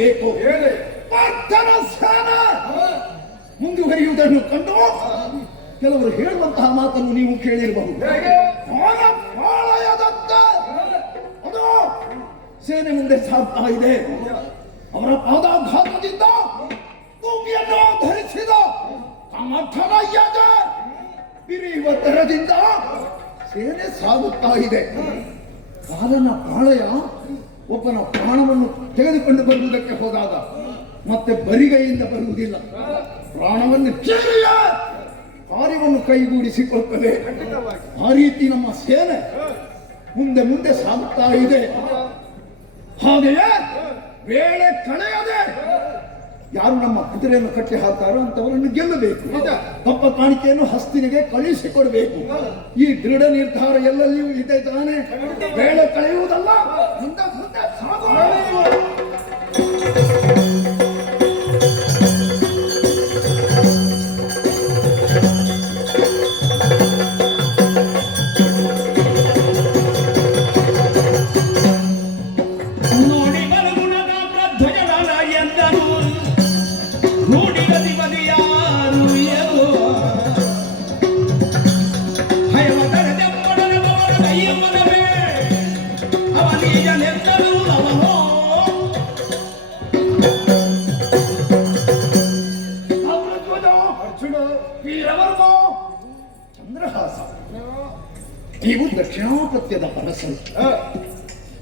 ಗಮನಿಸಬೇಕು. ಪಾರ್ಥನ ಸೇನೆ ಮುಂದುವರಿಯುವುದನ್ನು ಕಂಡು ಕೆಲವರು ಹೇಳುವಂತಹ ಮಾತನ್ನು ನೀವು ಕೇಳಿರಬಹುದು. ಅದು ಸೇನೆ ಮುಂದೆ ಸಾಗ್ತಾ ಇದೆ. ಅವರ ಪಾದಾಘಾತದಿಂದ ಭೂಮಿಯನ್ನು ಧರಿಸಿದ ಕಮಠನ ಯಜ ಬಿರಿಯುವ ದರದಿಂದ ಸೇನೆ ಸಾಗುತ್ತಾ ಇದೆ. ಕಾಲನ ಪಾಳೆಯ ಒಬ್ಬನ ಪ್ರಾಣವನ್ನು ತೆಗೆದುಕೊಂಡು ಬರುವುದಕ್ಕೆ ಹೋದಾಗ ಮತ್ತೆ ಬರಿಗೈಯಿಂದ ಬರುವುದಿಲ್ಲ. ಪ್ರಾಣವನ್ನು ಕೇಳಿಯ ಕಾರ್ಯವನ್ನು ಕೈಗೂಡಿಸಿಕೊಳ್ಳುತ್ತದೆ. ಆ ರೀತಿ ನಮ್ಮ ಸೇನೆ ಮುಂದೆ ಮುಂದೆ ಸಾಗುತ್ತಾ ಇದೆ. ಹಾಗೆಯೇ ವೇಳೆ ಕಳೆಯದೆ ಯಾರು ನಮ್ಮ ಕುದುರೆಯನ್ನು ಕಟ್ಟಿ ಹಾಕ್ತಾರೋ ಅಂತವರನ್ನು ಗೆಲ್ಲಬೇಕು. ತಪ್ಪ ಕಾಣಿಕೆಯನ್ನು ಹಸ್ತಿನಿಗೆ ಕಳುಹಿಸಿಕೊಡಬೇಕು. ಈ ದೃಢ ನಿರ್ಧಾರ ಎಲ್ಲೆಲ್ಲಿಯೂ ಇದೆ ತಾನೆ. ವೇಳೆ ಕಳೆಯುವುದಲ್ಲ, ಮುಂದೆ ಮುಂದೆ ಸಾಗು. ಚಂದ್ರಹಾಸ, ನೀವು ದಕ್ಷಿಣಾಪತ್ಯದ ಅರಸರು.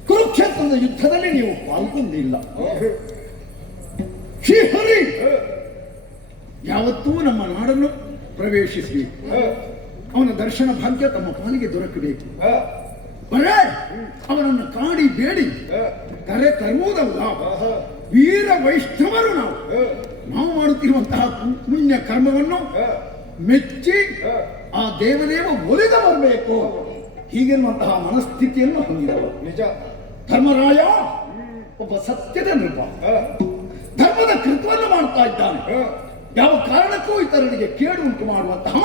ಕುರುಕ್ಷೇತ್ರದ ಯುದ್ಧದಲ್ಲಿ ನೀವು ಪಾಲ್ಗೊಂಡಿಲ್ಲ. ಶ್ರೀಹರಿ ಯಾವತ್ತೂ ನಮ್ಮ ನಾಡನ್ನು ಪ್ರವೇಶಿಸಿ ಅವನ ದರ್ಶನ ಭಾಗ್ಯ ತಮ್ಮ ಪಾಲಿಗೆ ದೊರಕಬೇಕು. ಬರೇ ಅವನನ್ನು ಕಾಡಿ ಬೇಡಿ ಕರೆ ತರುವುದಲ್ಲ. ವೀರ ವೈಷ್ಣವರು ನಾವು ಮಾಡುತ್ತಿರುವಂತಹ ಪುಣ್ಯ ಕರ್ಮವನ್ನು ಮೆಚ್ಚಿ ಆ ದೇವದೇವ ಒಲಿದ ಬರಬೇಕು ಹೀಗೆನ್ನುವಂತಹ ಮನಸ್ಥಿತಿಯನ್ನು ಹೊಂದಿದವರು. ನಿಜ ಧರ್ಮರಾಯ ಒಬ್ಬ ಸತ್ಯದ ನೃಪ. ಧರ್ಮದ ಕೃತ್ಯವನ್ನು ಮಾಡ್ತಾ ಇದ್ದಾನೆ. ಯಾವ ಕಾರಣಕ್ಕೂ ಇತರರಿಗೆ ಕೇಡು ಉಂಟು ಮಾಡುವಂತಹ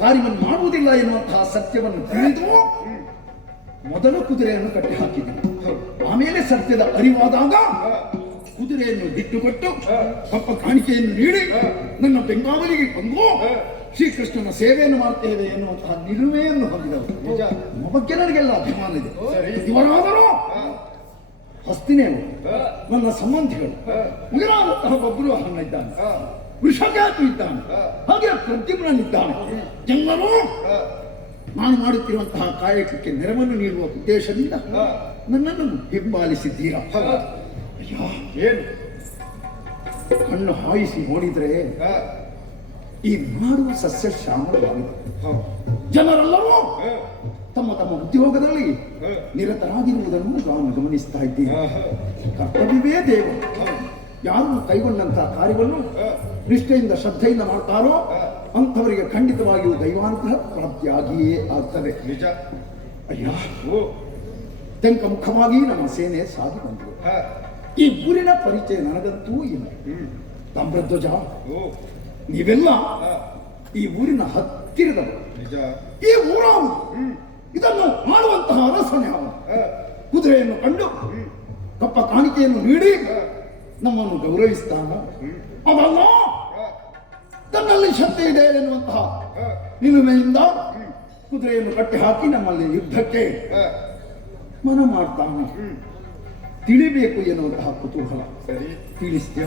ಕಾರ್ಯವನ್ನು ಮಾಡುವುದಿಲ್ಲ ಎನ್ನುವಂತಹ ಸತ್ಯವನ್ನು ತಿಳಿದು ಮೊದಲು ಕುದುರೆಯನ್ನು ಕಟ್ಟಿ ಹಾಕಿದ್ದೀನಿ. ಆಮೇಲೆ ಸತ್ಯದ ಅರಿವಾದಾಗ ಕುದುರೆಯನ್ನು ಬಿಟ್ಟುಕೊಟ್ಟು ಪಪ್ಪ ಕಾಣಿಕೆಯನ್ನು ನೀಡಿ ನನ್ನ ಬೆಂಗಾವಲಿಗೆ ಬಂದು ಶ್ರೀಕೃಷ್ಣನ ಸೇವೆಯನ್ನು ಮಾಡ್ತೇವೆ ಎನ್ನುವಂತಹ ನಿಲುಮೆಯನ್ನು ಹೊಂದಿದವರು. ನಮ್ಮ ಬಗ್ಗೆ ನನಗೆಲ್ಲ ಅಭಿಮಾನ ಇದೆ. ಇವರಾದರೂ ಹಸ್ತಿನೇನು ನನ್ನ ಸಂಬಂಧಿಗಳು. ಇವರಾದಂತಹ ಒಬ್ಬರು ಅಣ್ಣ ಇದ್ದಾನೆ, ವೃಷಕೇತು ಇದ್ದಾನೆ, ಹಾಗೆ ಪ್ರದ್ಯುಮ್ನನಿದ್ದಾನೆ. ಎಲ್ಲರೂ ನಾನು ಮಾಡುತ್ತಿರುವಂತಹ ಕಾಯಕಕ್ಕೆ ನೆರವನ್ನು ನೀಡುವ ಉದ್ದೇಶದಿಂದ ನನ್ನನ್ನು ಹಿಂಬಾಲಿಸಿದ್ದೀರಾ. ಏನು ಕಣ್ಣು ಹಾಯಿಸಿ ನೋಡಿದ್ರೆ ಈ ಮಾಡುವ ಸಸ್ಯ ಶ್ಯಾಮಲವಾಗಿದೆ. ಜನರೆಲ್ಲರೂ ತಮ್ಮ ತಮ್ಮ ಉದ್ಯೋಗದಲ್ಲಿ ನಿರತರಾಗಿರುವುದನ್ನು ನಾನು ಗಮನಿಸ್ತಾ ಇದ್ದೀನಿ. ಕರ್ತವ್ಯವೇ ದೇವ. ಯಾರು ಕೈಗೊಂಡಂತಹ ಕಾರ್ಯವನ್ನು ನಿಷ್ಠೆಯಿಂದ ಶ್ರದ್ಧೆಯಿಂದ ಮಾಡ್ತಾರೋ ಅಂಥವರಿಗೆ ಖಂಡಿತವಾಗಿಯೂ ದೈವಾನುಗ್ರಹ ಪ್ರಾಪ್ತಿಯಾಗಿಯೇ ಆಗ್ತದೆ. ನಿಜ ಅಯ್ಯ, ತೆಂಕ ಮುಖವಾಗಿ ನಮ್ಮ ಸೇನೆ ಸಾಗಿ ಬಂದರು. ಈ ಊರಿನ ಪರಿಚಯ ನನಗಂತೂ ಇಲ್ಲ. ತಾಮ್ರಧ್ವಜ, ನೀವೆಲ್ಲ ಈ ಊರಿನ ಹತ್ತಿರದವರು. ಈ ಊರವನು, ಇದನ್ನು ಮಾಡುವಂತಹ ಅರಸನೇ ಅವನು. ಕುದುರೆಯನ್ನು ಕಂಡು ಕಪ್ಪ ಕಾಣಿಕೆಯನ್ನು ನೀಡಿ ನಮ್ಮನ್ನು ಗೌರವಿಸ್ತಾನ. ಅವಲ್ಲ ತನ್ನಲ್ಲಿ ಶಕ್ತಿ ಇದೆ ಎನ್ನುವಂತಹ ನಿಲುಮೆಯಿಂದ ಕುದುರೆಯನ್ನು ಕಟ್ಟಿ ಹಾಕಿ ನಮ್ಮಲ್ಲಿ ಯುದ್ಧಕ್ಕೆ ಮನ ಮಾಡ್ತಾನೆ. ತಿಳಿಬೇಕು ಎನ್ನುವಂತಹ ಕುತೂಹಲ. ಸರಿ, ತಿಳಿಸ್ತೀಯ?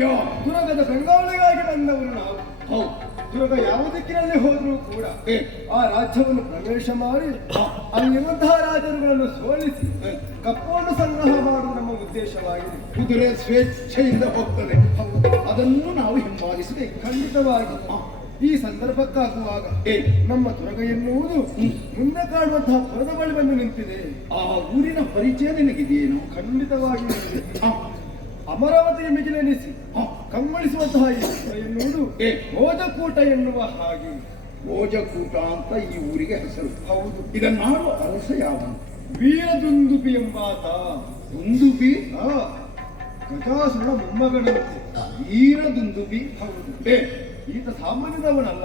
ನಿಜ. ತುರಗದ ಬೆಂಗಾವಲಿಗಾಗಿ ಬಂದವರು ನಾವು. ಹೌದು. ತುರಗ ಯಾವ ದಿಕ್ಕಿನಲ್ಲಿ ಹೋದರೂ ಕೂಡ ಆ ರಾಜ್ಯವನ್ನು ಪ್ರವೇಶ ಮಾಡಿ ಅಲ್ಲಿರುವಂತಹ ರಾಜರುಗಳನ್ನು ಸೋಲಿಸಿ ಕಪ್ಪವನ್ನು ಸಂಗ್ರಹ ಮಾಡುವುದು ನಮ್ಮ ಉದ್ದೇಶವಾಗಿದೆ. ಕುದುರೆ ಸ್ವೇಚ್ಛೆಯಿಂದ ಹೋಗ್ತದೆ, ಅದನ್ನು ನಾವು ಹಿಂಬಾಲಿಸಬೇಕು. ಖಂಡಿತವಾಗಿ ಈ ಸಂದರ್ಭಕ್ಕಾಗುವಾಗ ನಮ್ಮ ತುರಗ ಎನ್ನುವುದು ಮುಂದೆ ಕಾಣುವಂತಹ ಪುರದ ಬಳಿ ಬಂದು ನಿಂತಿದೆ. ಆ ಊರಿನ ಪರಿಚಯ ನಿನಗಿದೆಯೇನು? ಖಂಡಿತವಾಗಿ ಅಮರಾವತಿಯ ಮಿಗಿಲೆನಿಸಿ ಕಂಗೊಳಿಸುವಂತಹ ಈ ಪುರ ಎನ್ನುವುದು ಭೋಜಕೂಟ ಎನ್ನುವ ಹಾಗೆ. ಭೋಜಕೂಟ ಅಂತ ಈ ಊರಿಗೆ ಹೆಸರು. ಹೌದು. ಇದನ್ನಾಡುವ ಅರಸ ಯಾವನು? ವೀರದುಂದುಬಿ ಎಂಬಾತ. ದುಂದುಬಿ ಗಜಾಸುರ ಮೊಮ್ಮಗನಂತೆ. ವೀರದುಂದುಬಿ. ಹೌದು. ಈತ ಸಾಮಾನ್ಯದವನಲ್ಲ.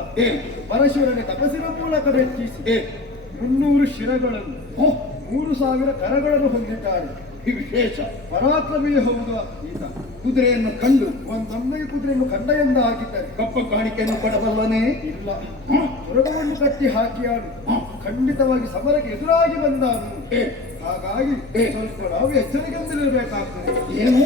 ಪರಶುರನೇ ತಪಸ್ಸಿನ ಮೂಲಕ ವೆಚ್ಚಿಸಿ 300 ಶಿರಗಳನ್ನು 3000 ಕರಗಳನ್ನು ಹೊಂದಿದ್ದಾರೆ. ವಿಶೇಷ ಪರಾಕ್ರಮಿಯೇ ಹೌದು ಈತ. ಕುದುರೆಯನ್ನು ಕಂಡು ಒಂದೊಂದೇ ಕುದುರೆಯನ್ನು ಕಂಡ ಎಂದು ಹಾಕಿದ್ದಾರೆ. ಕಪ್ಪ ಕಾಣಿಕೆಯನ್ನು ಕೊಡಬಲ್ಲನೇ? ಇಲ್ಲ. ತುರಗವನ್ನು ಕಟ್ಟಿ ಹಾಕಿಯಾನು. ಖಂಡಿತವಾಗಿ ಸಮರಕ್ಕೆ ಎದುರಾಗಿ ಬಂದಾನು. ಹಾಗಾಗಿ ಸ್ವಲ್ಪ ನಾವು ಎಚ್ಚರಿಕೆಯಿಂದಿರಬೇಕಾಗ್ತದೆ. ಏನೋ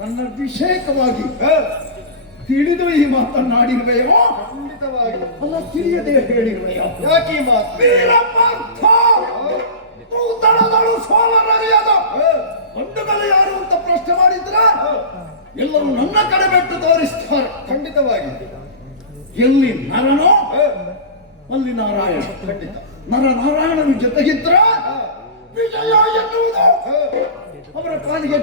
ನನ್ನ ಅಭಿಷೇಕವಾಗಿ ತಿಳಿದು ಈ ಮಾತನ್ನಾಡಿರುವೆಯೋ? ಖಂಡಿತವಾಗಿ. ಅಲ್ಲ, ತಿಳಿಯದೆ ಹೇಳಿರುವೆಯೋ? ಯಾಕೆ ಈ ಮಾತು? ವೀರಪಾರ್ಥ ನೂತನದಳು ಸೋಲನರಿಯದ ಬಂಡುಗಳು ಯಾರು ಅಂತ ಪ್ರಶ್ನೆ ಮಾಡಿದ್ರ ಎಲ್ಲರೂ ನನ್ನ ಕಡೆ ಬಿಟ್ಟು ತೋರಿಸ್ತಾರೆ. ಖಂಡಿತವಾಗಿ. ಎಲ್ಲಿ ನರನೋ ಅಲ್ಲಿ ನಾರಾಯಣ. ಖಂಡಿತ. ನಾರಾಯಣನ ಜೊತೆಗಿದ್ರ ವಿಜಯ ಎನ್ನುವುದು ಅವರ ಕಾಲಿಗೆ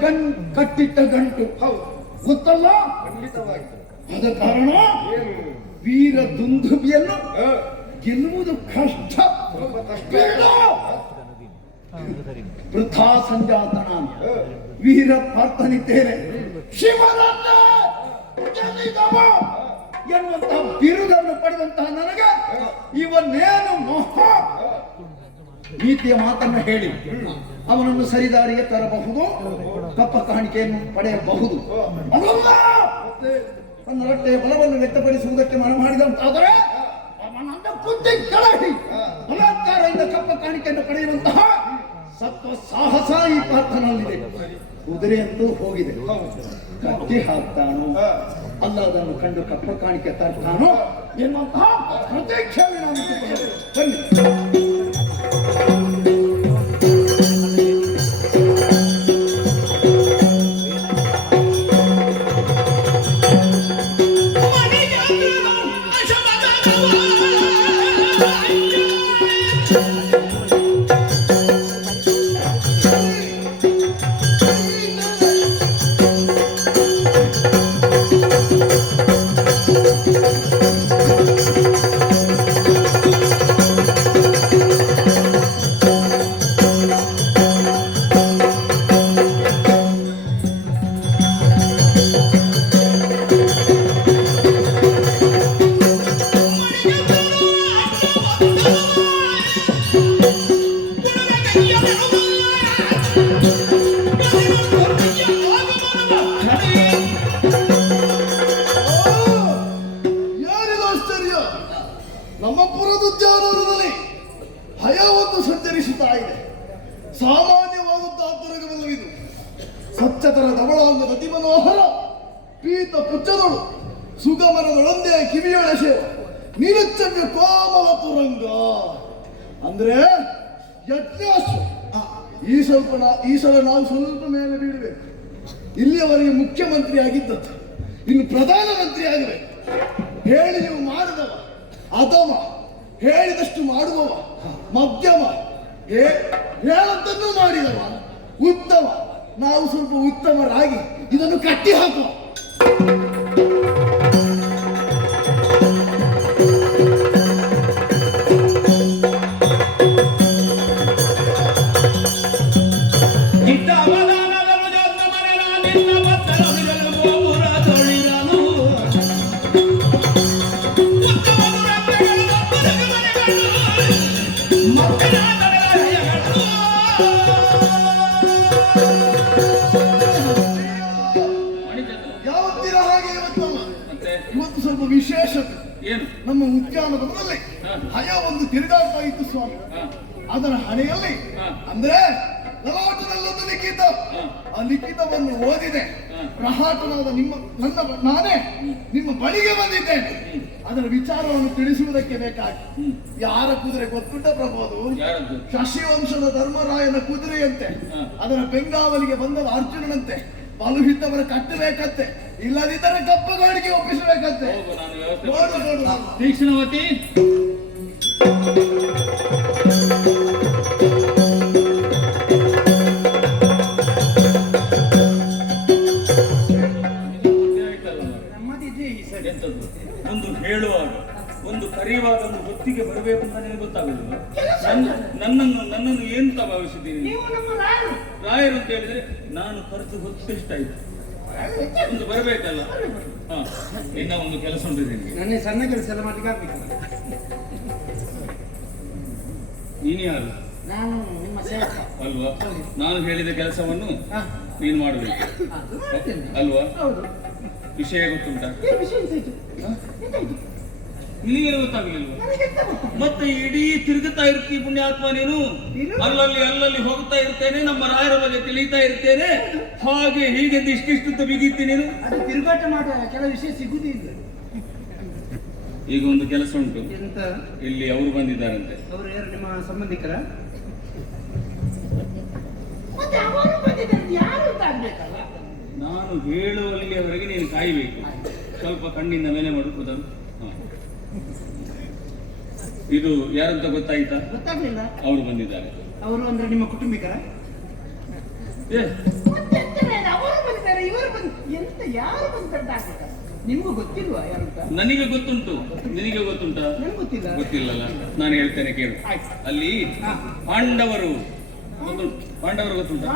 ಕಟ್ಟಿಟ್ಟ ಗಂಟು. ಹೌದು. ಗೊತ್ತಲ್ಲ? ಖಂಡಿತವಾಗಿ. ಅದ ಕಾರಣ ಏನು? ವೀರ ದುಂದುಬಿಯನ್ನು ಗೆಲ್ಲುವುದು ಕಷ್ಟ. ವೃಥಾ ಸಂಜಾತನ ವೀರ ಪಾರ್ಥನಿದ್ದೇನೆ ಶಿವನನ್ನ ಗೆಲ್ಲಿದವ ಎನ್ನುವಂತಹ ಬಿರುದನ್ನು ಪಡೆದಂತಹ ನನಗೆ ಇವನ್ನೇನು ಮಹಾ ನೀತಿಯ ಮಾತನ್ನು ಹೇಳಿ ಅವನನ್ನು ಸರಿದಾರಿಗೆ ತರಬಹುದು, ಕಪ್ಪ ಕಾಣಿಕೆಯನ್ನು ಪಡೆಯಬಹುದು. ಅದಲ್ಲ ನನ್ನ ರಟ್ಟೆಯ ಬಲವನ್ನು ವ್ಯಕ್ತಪಡಿಸುವುದಕ್ಕೆ ಮನ ಮಾಡಿದಂತಾದರೆ ಅವನನ್ನು ಬುದ್ಧಿ ಕೆಳಗಿ ಬಲಾತ್ಕಾರದಿಂದ ಕಪ್ಪ ಕಾಣಿಕೆಯನ್ನು ಪಡೆಯುವಂತಹ ಸತ್ವ ಸಾಹಸ ಈ ಪಾರ್ಥನಲ್ಲಿದೆ. ಕುದುರೆಯಂತೂ ಹೋಗಿದೆ, ಕಟ್ಟಿ ಹಾಕ್ತಾನೋ ಅಲ್ಲ ಅದನ್ನು ಕಂಡು ಕಪ್ಪ ಕಾಣಿಕೆ ತರ್ತಾನೋ ಎನ್ನುವಂತಹ ಪ್ರತೀಕ್ಷೆ ಬನ್ನಿ. ಸಾಮಾನ್ಯವಾದಂತಹ ತುರಗವಲ್ಲವಿದು. ಸ್ವಚ್ಛತರ ಧವಳಾಂಗದ ಅತಿ ಮನೋಹರ ಪೀತ ಪುಚ್ಚದಳು ಸುಗಮನದೊಳೊಂದೇ ಕಿವಿಯೊಳಸೆ ನಿರುಚ್ಚನ್ಯ ಕೋಮಲ ತುರಂಗ ಅಂದ್ರೆ ಯಜ್ಞಾಶ್ವ. ಈ ಸಲ ನಾವು ಸ್ವಲ್ಪ ಮೇಲೆ ಬೀಳಬೇಕು. ಇಲ್ಲಿಯವರೆಗೆ ಮುಖ್ಯಮಂತ್ರಿ ಆಗಿದ್ದದ್ದು, ಇನ್ನು ಪ್ರಧಾನಮಂತ್ರಿ ಆಗಬೇಕು. ಹೇಳಿ ನೀವು ಮಾಡಿದವ ಅಧಮ, ಹೇಳಿದಷ್ಟು ಮಾಡುವವ ಮಧ್ಯಮ, ಹೇಳದ್ದನ್ನು ಮಾಡಿದವ ಉತ್ತಮ, ನಾವು ಸ್ವಲ್ಪ ಉತ್ತಮರಾಗಿ ಇದನ್ನು ಕಟ್ಟಿ ಹಾಕುವ. ಯಾವತ್ತಿನ ಹಾಗೆ ಇವತ್ತಲ್ಲ, ಇವತ್ತು ಸ್ವಲ್ಪ ವಿಶೇಷತೆ. ಏನು? ನಮ್ಮ ಉದ್ಯಾನವನದಲ್ಲಿ ಹಯ ಒಂದು ತಿರುಗಾಡ್ತಾ ಇತ್ತು ಸ್ವಾಮಿ. ಅದರ ಹಣೆಯಲ್ಲಿ ಅಂದ್ರೆ ಲಲಾಟದಲ್ಲೊಂದು ಲಿಖಿತ, ಆ ಲಿಖಿತವನ್ನು ಓದಿದೆ. ಪ್ರಹಾಟನಾದ ನಾನೇ ನಿಮ್ಮ ಬಳಿಗೆ ಬಂದಿದ್ದೇನೆ. ಅದರ ವಿಚಾರವನ್ನು ತಿಳಿಸುವುದಕ್ಕೆ ಬೇಕಾಗಿ. ಯಾರ ಕುದುರೆ ಗೊತ್ತುಂಟ ಪ್ರಭು? ಅದು ಶಶಿವಂಶದ ಧರ್ಮರಾಯನ ಕುದುರೆಯಂತೆ. ಅದರ ಬೆಂಗಾವಲಿಗೆ ಬಂದವ ಅರ್ಜುನನಂತೆ. ಬಲುಹಿದ್ದವರ ಕಟ್ಟಬೇಕಂತೆ, ಇಲ್ಲದಿದ್ದರೆ ಕಪ್ಪಗಾಡಿಗೆ ಒಪ್ಪಿಸಬೇಕಂತೆ. ನೋಡು ನೋಡು ತೀಕ್ಷ್ಣವತಿ, ಒಂದು ಹೇಳುವಾಗ ಒಂದು ಕರೆಯುವಾಗ ಒಂದು ಹೊತ್ತಿಗೆ ಬರಬೇಕು ಅಂತ ನನಗೆ ಗೊತ್ತಾಗುದಿಲ್ಲ. ನನ್ನನ್ನು ಎಂತ ಭಾವಿಸಿದ್ದೀನಿ? ರಾಯರು ಅಂತ ಹೇಳಿದ್ರೆ ನಾನು ಖರ್ಚು ಹೊತ್ತೆಷ್ಟಾಯ್ತು, ಒಂದು ಬರಬೇಕಲ್ಲ. ಹಾ, ಇನ್ನ ಒಂದು ಕೆಲಸ ಉಂಟು ನಿನಗೆ. ನನ್ನ ಸಣ್ಣ ಕೆಲಸ ಎಲ್ಲ ಮಾಡ್ಲಿಕ್ಕೆ ಆಗ್ಬೇಕು. ನೀನು ಯಾರು? ನಾನು ನಿಮ್ಮ ಸೇವಕ ಅಲ್ವಾ? ನಾನು ಹೇಳಿದ ಕೆಲಸವನ್ನು ನೀನು ಮಾಡಬೇಕು ಅಲ್ವಾ? ವಿಷಯ ಗೊತ್ತುಂಟಾ? ನಿನಗೆ ಗೊತ್ತಾಗಲಿಲ್ವ? ಮತ್ತೆ ಇಡೀ ತಿರುಗುತ್ತಾ ಇರ್ತೀವಿ ಪುಣ್ಯಾತ್ಮ ನೀನು. ಅಲ್ಲಲ್ಲಿ ಹೋಗ್ತಾ ಇರ್ತೇನೆ, ನಮ್ಮ ರಾಯರ ಬಗ್ಗೆ ತಿಳಿತಾ ಇರ್ತೇನೆ, ಹಾಗೆ ಹೀಗೆ ಇಷ್ಟಿಷ್ಟು ಬಿಗಿತ್ತಿ ನೀನು. ಅದು ತಿರುಗಾಟ ಮಾಡುವ ಕೆಲವು ವಿಷಯ ಸಿಗುವುದಿಲ್ಲ. ಈಗ ಒಂದು ಕೆಲಸ ಉಂಟು. ಎಂತ? ಇಲ್ಲಿ ಅವರು ಬಂದಿದ್ದಾರಂತೆ. ಅವರು ಯಾರು? ನಿಮ್ಮ ಸಂಬಂಧಿಕರ? ನಾನು ಹೇಳುವಲ್ಲಿಯವರೆಗೆ ನೀನು ಕಾಯಬೇಕು. ಸ್ವಲ್ಪ ಕಣ್ಣಿಂದ ಮೇಲೆ ಮಾಡುವುದನ್ನು. ಇದು ಯಾರಂತ ಗೊತ್ತಾಯ್ತಾ? ಗೊತ್ತಾಗ್ಲಿಲ್ಲ. ಅವರು ಬಂದಿದ್ದಾರೆ. ಅವರು ಅಂದ್ರೆ ನಿಮ್ಮ ಕುಟುಂಬಿಕರ? ನಿಮ್ಗೂ ಗೊತ್ತಿಲ್ವಾ ಯಾರಂತ? ನನಗೆ ಗೊತ್ತುಂಟು, ನಿನಗೆ ಗೊತ್ತುಂಟಾ? ಗೊತ್ತಿಲ್ಲ. ಗೊತ್ತಿಲ್ಲಲ್ಲ, ನಾನು ಹೇಳ್ತೇನೆ ಕೇಳು. ಅಲ್ಲಿ ಪಾಂಡವರು ಗೊತ್ತುಂಟಾ?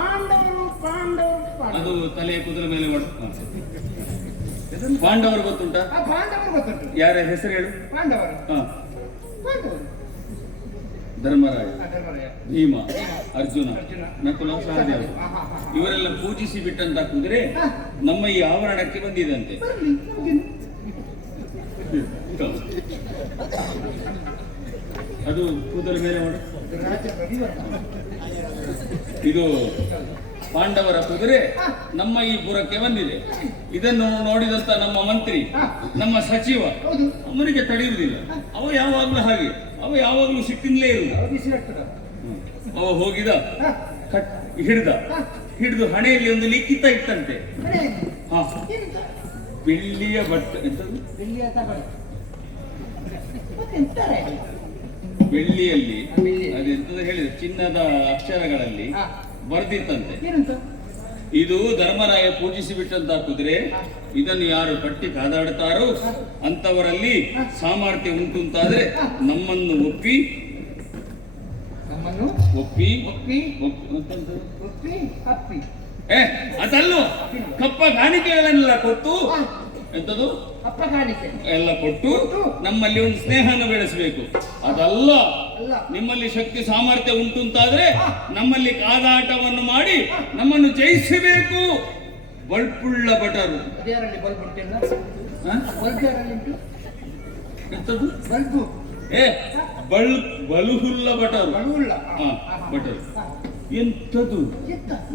ಅದು ತಲೆಯ ಕುದುರೆ ಮೇಲೆ ಪಾಂಡವರು ಗೊತ್ತುಂಟಾ? ಯಾರ ಹೆಸರು ಹೇಳು? ಧರ್ಮರಾಯ, ಭೀಮ, ಅರ್ಜುನ, ನಕುಲ, ಸಹದೇವ ಇವರೆಲ್ಲ ಪೂಜಿಸಿ ಬಿಟ್ಟಂತ ಕುದುರೆ ನಮ್ಮ ಈ ಆವರಣಕ್ಕೆ ಬಂದಿದಂತೆ. ಅದು ಕೂದಲ ಮೇಲೆ ಮಾಡು. ಇದು ಪಾಂಡವರ ಕುದುರೆ ನಮ್ಮ ಈ ಪುರಕ್ಕೆ ಬಂದಿದೆ. ಇದನ್ನು ನೋಡಿದಂತ ನಮ್ಮ ಮಂತ್ರಿ, ನಮ್ಮ ಸಚಿವ ಅವನಿಗೆ ತಡೆಯುವುದಿಲ್ಲ. ಅವ ಯಾವಾಗ್ಲೂ ಹಾಗೆ, ಅವ ಯಾವಾಗ್ಲೂ ಸಿಟ್ಟಿನಲ್ಲೇ ಇರುವುದು. ಅವ ಹೋಗಿದ, ಹಿಡಿದು ಹಣೆಯಲ್ಲಿ ಒಂದು ಲಿಖಿತ ಇತ್ತಂತೆ. ಬೆಳ್ಳಿಯ ಬಟ್ಟೆ, ಬೆಳ್ಳಿಯಲ್ಲಿ ಅದೆಂತದ ಹೇಳಿದ ಚಿನ್ನದ ಅಕ್ಷರಗಳಲ್ಲಿ ಬರ್ದಿತ್ತಂತೆ. ಇದು ಧರ್ಮರಾಯ ಪೂಜಿಸಿ ಬಿಟ್ಟಂತ ಕುದುರೆ. ಇದನ್ನು ಯಾರು ಕಟ್ಟಿ ಕಾದಾಡ್ತಾರೋ ಅಂತವರಲ್ಲಿ ಸಾಮರ್ಥ್ಯ ಉಂಟು ಅಂತಾದ್ರೆ ನಮ್ಮನ್ನು ಒಪ್ಪಿ ಅದಲ್ಲೂ ಕಪ್ಪ ಕಾಣಿಕೆಗಳನ್ನೆಲ್ಲ ಕೊಟ್ಟು ಎಂತದು ಎಲ್ಲ ಕೊಟ್ಟು ನಮ್ಮಲ್ಲಿ ಒಂದು ಸ್ನೇಹವನ್ನು ಬೆಳೆಸಬೇಕು. ಅದಲ್ಲ, ನಿಮ್ಮಲ್ಲಿ ಶಕ್ತಿ ಸಾಮರ್ಥ್ಯ ಉಂಟು ಅಂತಾದ್ರೆ ನಮ್ಮಲ್ಲಿ ಕಾದಾಟವನ್ನು ಮಾಡಿ ನಮ್ಮನ್ನು ಜಯಿಸಬೇಕು. ಬಲ್ಪುಳ್ಳ ಭಟರು ಎಂತದು? ಬಲುಹುಲ್ಲ ಭಟರು. ಭಟರು ಎಂತದು?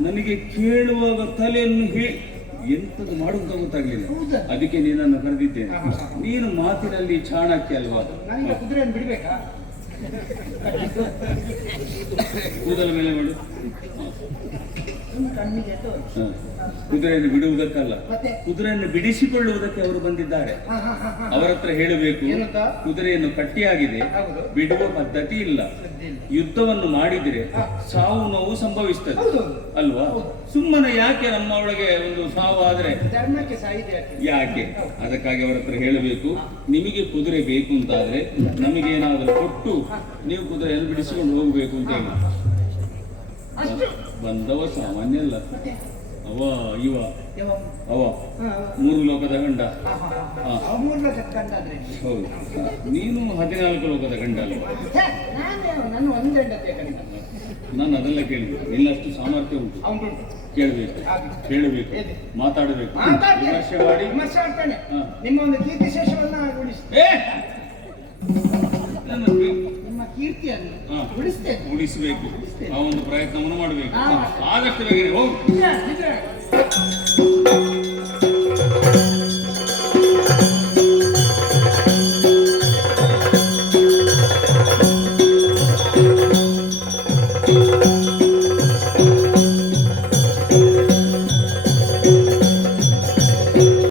ನನಗೆ ಕೇಳುವಾಗ ತಲೆಯನ್ನು ಎಂತದ್ದು ಮಾಡುವಂತ ಗೊತ್ತಾಗ್ಲಿಲ್ಲ. ಅದಕ್ಕೆ ನೀನನ್ನು ಕರೆದಿದ್ದೇನೆ. ನೀನು ಮಾತಿನಲ್ಲಿ ಚಾಣಕ್ಯ ಅಲ್ವಾ? ಕೂದಲ ಮೇಲೆ ಮಾಡು. ಕುದುರೆಯನ್ನು ಬಿಡುವುದಕ್ಕಲ್ಲ, ಕುದುರೆಯನ್ನು ಬಿಡಿಸಿಕೊಳ್ಳುವುದಕ್ಕೆ ಅವರು ಬಂದಿದ್ದಾರೆ. ಅವರ ಹತ್ರ ಹೇಳಬೇಕು, ಕುದುರೆಯನ್ನು ಕಟ್ಟಿಯಾಗಿದೆ, ಬಿಡುವ ಪದ್ಧತಿ ಇಲ್ಲ. ಯುದ್ಧವನ್ನು ಮಾಡಿದ್ರೆ ಸಾವು ನೋವು ಸಂಭವಿಸ್ತದೆ ಅಲ್ವಾ? ಸುಮ್ಮನೆ ಯಾಕೆ ನಮ್ಮ ಒಳಗೆ ಒಂದು ಸಾವು ಆದ್ರೆ ಧರ್ಮಕ್ಕೆ ಸಾಯಿದೆ ಯಾಕೆ? ಯಾಕೆ? ಅದಕ್ಕಾಗಿ ಅವರ ಹತ್ರ ಹೇಳಬೇಕು, ನಿಮಗೆ ಕುದುರೆ ಬೇಕು ಅಂತಾದ್ರೆ ನಮಗೇನಾದ್ರೂ ಕೊಟ್ಟು ನೀವು ಕುದುರೆಯನ್ನು ಬಿಡಿಸಿಕೊಂಡು ಹೋಗ್ಬೇಕು ಅಂತ ಹೇಳಿ. ಅಷ್ಟು ಬಂದವ ಸಾಮಾನ್ಯ ಅಲ್ಲ, ಅವ ಇವ ಯಾವ? ಅವ ಹಾ, 3 ಲೋಕದ ಗಂಡ. ಹಾ, ಹಾ, ಹಾ. ಹಾ. ಅವ 3 ಲಕ್ಷ ಕಂಡಾದ್ರೆ ಹೌದು, ನೀನು 14 ಲೋಕದ ಗಂಡ ಅಲ್ವಾ? ನಾನು ಒಂದು ಹೆಂಡತಿ ಕಂಡ. ನಾನು ಅದೆಲ್ಲ ಕೇಳಿದೆ, ನಿನ್ನಷ್ಟು ಸಾಮರ್ಥ್ಯ ಉಂಟು, ಅವನು ಕೇಳಬೇಕು, ಹೇಳಬೇಕು, ಎದೆ. ಮಾತಾಡಬೇಕು, ಮಾತಾಡ್ತೇನೆ. ವಿಮರ್ಶೆ ಮಾಡಿ. ವಿಮರ್ಶೆ ಮಾಡ್ತೇನೆ. ಹಾ. ನಿಮ್ಮ ಒಂದು ಕೀರ್ತಿ ಶೇಷವನ್ನ ಉಳಿಸಿ. ಏ! ನನ್ನ ನಿಮ್ಮ ಕೀರ್ತಿಯನ್ನು ಹಾ. ಉಳಿಸ್ತೇನೆ. ಉಳಿಸಬೇಕು, ಆ ಒಂದು ಪ್ರಯತ್ನವನ್ನು ಮಾಡಬೇಕು. ಹಾ. ಆದಷ್ಟು ಬೇಗನೆ ಹೋಗು. ನಿಜ, ನಿಜ.